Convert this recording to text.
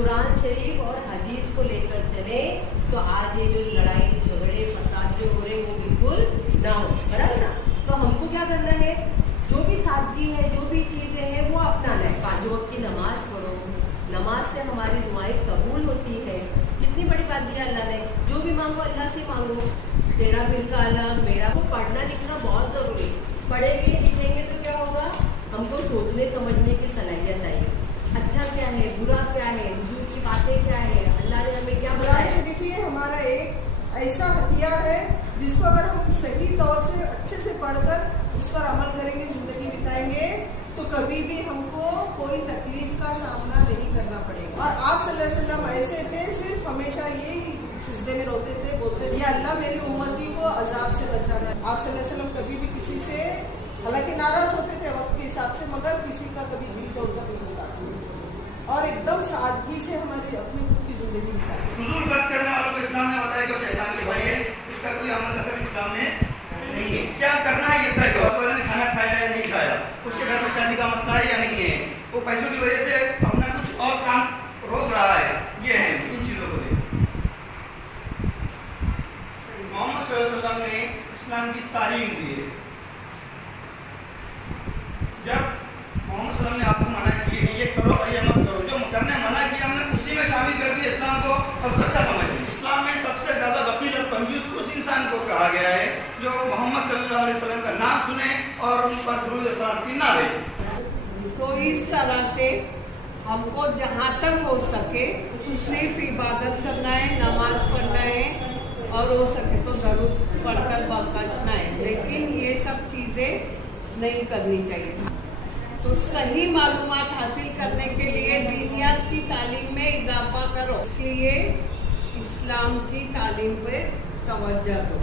قرآن شریف اور حدیث کو لے کر چلے تو آج یہ جو لڑائی جھگڑے فساد جو ہو رہے وہ بالکل نہ ہو. برابر نا؟ تو ہم کو کیا کرنا ہے؟ جو بھی سادگی ہے، جو بھی چیزیں ہیں وہ اپنانا ہے. 5 وقت کی نماز پڑھو، نماز سے ہماری دعائیں قبول ہوتی ہے. کتنی بڑی بات دیا اللہ نے. جو بھی مانگو اللہ سے مانگو. تیرا فرقہ الگ، میرا. کو پڑھنا لکھنا بہت ضروری ہے. پڑھیں گے لکھیں گے تو کیا ہوگا؟ ہم کو سوچنے سمجھنے کی صلاحیت آئے گی. اچھا کیا ہے، برا کیا ہے، حضور کی باتیں کیا ہے، اللہ نے ہمیں کیا بتایا. قرآن شریف یہ ہمارا ایک ایسا ہتھیار ہے جس کو اگر ہم صحیح طور سے اچھے سے پڑھ کر اس پر عمل کریں گے، زندگی بتائیں گے تو کبھی بھی ہم کو کوئی تکلیف کا سامنا نہیں کرنا پڑے گا. اور آپ صلی اللہ علیہ وسلم ایسے تھے، صرف ہمیشہ یہی سجدے میں روتے تھے، بولتے تھے یا اللہ میری امتی کو عذاب سے بچانا ہے. آپ صلی اللہ علیہ وسلم کبھی بھی کسی سے، حالانکہ ناراض ہوتے تھے وقت کے حساب سے، مگر کسی کا کبھی دل توڑ کر نہیں ہوتا اور ایک دم سادگی سے ہماری اپنی خود کی زندگی بتائی. فضول خرچ کرنے والوں کو اسلام نے بتایا کہ وہ شیطان کے بھائی ہے، اس کا کوئی عمل نفل اسلام میں نہیں ہے. کیا کرنا ہے یہ طے کرو. تو نے کھانا کھایا یا نہیں کھایا، اس کے گھر میں شادی کا مسئلہ ہے یا نہیں ہے، وہ پیسوں کی وجہ سے اپنا کچھ اور کام روک رہا ہے. یہ ہے ان چیزوں کو دیکھ. محمد صلی اللہ علیہ وسلم نے اسلام کی تعلیم دی ہے. جب محمد صلی اللہ علیہ وسلم نے آپ کو منع کیے ہیں یہ کرو اور یہ مت کرو، جو کرنے منع کیا ہم نے اسی میں شامل کر دیا اسلام کو اور اچھا سمجھ. اسلام میں سب سے زیادہ بخیل اور کنجوس اس انسان کو کہا گیا ہے جو محمد صلی اللہ علیہ وسلم کا نام سنے اور ان پر درود و سلام کی نہ بھیجے. تو اس طرح سے ہم کو جہاں تک ہو سکے صرف عبادت کرنا ہے، نماز پڑھنا ہے اور ہو سکے تو درود پڑھ کر بخشنا ہے، لیکن یہ سب چیزیں نہیں کرنی چاہیے. تو صحیح معلومات حاصل کرنے کے لیے دینیات کی تعلیم میں اضافہ کرو، اس لیے اسلام کی تعلیم پہ توجہ دو.